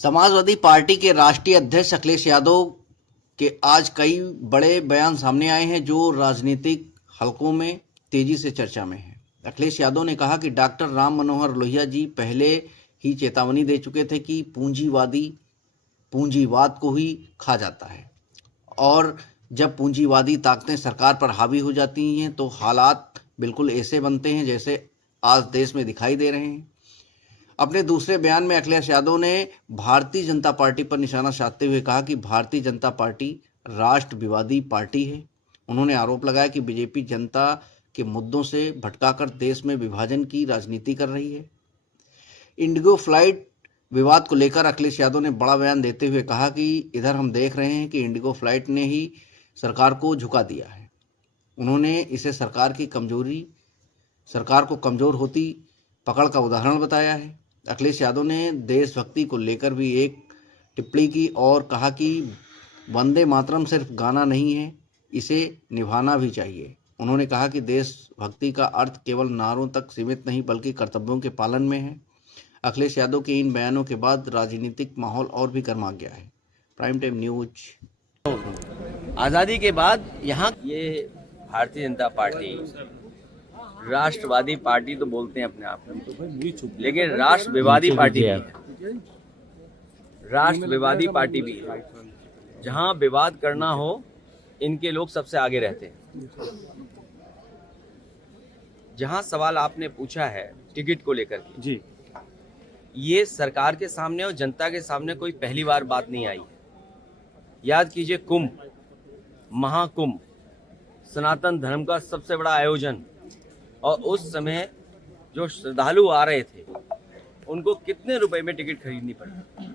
Samajwadi party के राष्ट्रीय अध्यक्ष अखिलेश यादव के आज कई बड़े बयान सामने आए हैं जो राजनीतिक हलकों में तेजी से चर्चा में हैं। अखिलेश यादव ने कहा कि डॉक्टर राम मनोहर लोहिया जी पहले ही चेतावनी दे चुके थे कि पूंजीवादी पूंजीवाद को ही खा जाता है और जब पूंजीवादी ताकतें सरकार पर हावी हो जाती हैं तो हालात बिल्कुल ऐसे बनते हैं जैसे आज देश में दिखाई दे रहे हैं। अपने दूसरे बयान में अखिलेश यादव ने भारतीय जनता पार्टी पर निशाना साधते हुए कहा कि भारतीय जनता पार्टी राष्ट्रवादी पार्टी है। उन्होंने आरोप लगाया कि बीजेपी जनता के मुद्दों से भटकाकर देश में विभाजन की राजनीति कर रही है। इंडिगो फ्लाइट विवाद को लेकर अखिलेश यादव ने बड़ा बयान देते हुए कहा कि इधर हम देख रहे हैं कि इंडिगो फ्लाइट ने ही सरकार को झुका दिया है। उन्होंने इसे सरकार को कमजोर होती पकड़ का उदाहरण बताया है। अखिलेश यादव ने देशभक्ति को लेकर भी एक टिप्पणी की और कहा कि वंदे मातरम सिर्फ गाना नहीं है, इसे निभाना भी चाहिए। उन्होंने कहा कि देशभक्ति का अर्थ केवल नारों तक सीमित नहीं बल्कि कर्तव्यों के पालन में है। अखिलेश यादव के इन बयानों के बाद राजनीतिक माहौल और भी गर्मा गया है। Prime time news. आज़ादी के बाद यहाँ ये भारतीय जनता पार्टी राष्ट्रवादी पार्टी तो बोलते हैं अपने आप में, लेकिन राष्ट्रवादी पार्टी भी है। राष्ट्रवादी पार्टी भी है। जहाँ विवाद करना हो इनके लोग सबसे आगे रहते हैं। जहाँ सवाल आपने पूछा है टिकट को लेकर के जी, ये सरकार के सामने और जनता के सामने कोई पहली बार बात नहीं आई। याद कीजिए कुंभ, महाकुंभ, सनातन धर्म का सबसे बड़ा आयोजन, और उस समय जो श्रद्धालु आ रहे थे उनको कितने रुपए में टिकट खरीदनी पड़ी।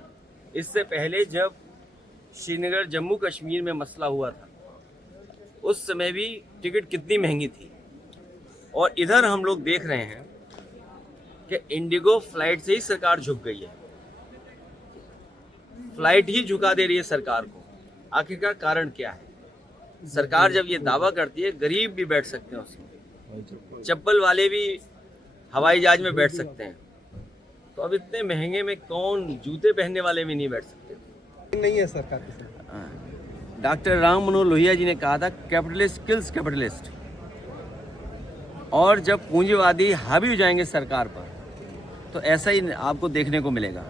इससे पहले जब श्रीनगर जम्मू कश्मीर में मसला हुआ था उस समय भी टिकट कितनी महंगी थी। और इधर हम लोग देख रहे हैं कि इंडिगो फ्लाइट से ही सरकार झुक गई है। फ्लाइट ही झुका दे रही है सरकार को। आखिरकार कारण क्या है? सरकार जब ये दावा करती है गरीब भी बैठ सकते हैं उसमें, चप्पल वाले भी हवाई जहाज में बैठ सकते हैं, तो अब इतने महंगे में कौन, जूते पहनने वाले भी नहीं बैठ सकते। नहीं है सरकार की। डॉक्टर राम मनोहर लोहिया जी ने कहा था कैपिटलिस्ट किल्स कैपिटलिस्ट, और जब पूंजीवादी हावी हो जाएंगे सरकार पर तो ऐसा ही आपको देखने को मिलेगा।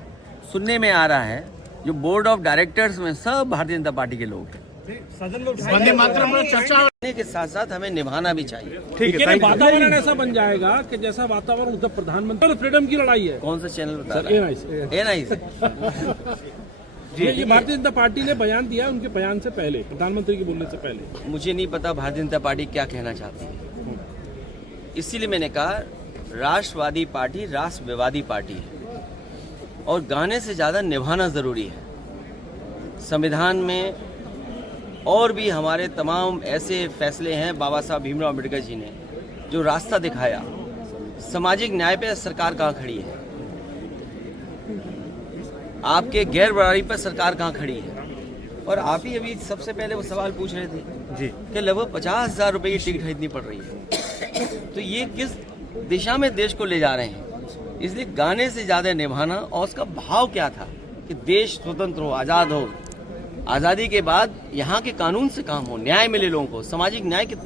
सुनने में आ रहा है जो बोर्ड ऑफ डायरेक्टर्स में सब भारतीय जनता पार्टी के लोग हैं। वंदे मातरम पर चर्चा के साथ साथ हमें निभाना भी चाहिए। ठीक है, वातावरण ऐसा बन जाएगा कि जैसा वातावरण उधर प्रधानमंत्री फ्रीडम की लड़ाई है। कौन सा चैनल बता रहा है? एनआई से। ये भारतीय जनता पार्टी ने बयान दिया, उनके बयान से पहले, प्रधानमंत्री के बोलने से पहले। मुझे नहीं पता भारतीय जनता पार्टी क्या कहना चाहती है, इसीलिए मैंने कहा राष्ट्रवादी पार्टी राष्ट्रवादी पार्टी है और गाने से ज्यादा निभाना जरूरी है। संविधान में और भी हमारे तमाम ऐसे फैसले हैं बाबा साहब भीमराव अम्बेडकर जी ने जो रास्ता दिखाया। सामाजिक न्याय पे सरकार कहाँ खड़ी है? आपके गैर बराबरी पर सरकार कहाँ खड़ी है? और आप ही अभी सबसे पहले वो सवाल पूछ रहे थे जी कि लगभग 50,000 रुपए की टिकट खरीदनी पड़ रही है। तो ये किस दिशा में देश को ले जा रहे हैं? इसलिए गाने से ज्यादा निभाना, और उसका भाव क्या था कि देश स्वतंत्र हो, आजाद हो। आज़ादी के बाद यहाँ के कानून से काम हो, न्याय मिले लोगों को। सामाजिक न्याय कितना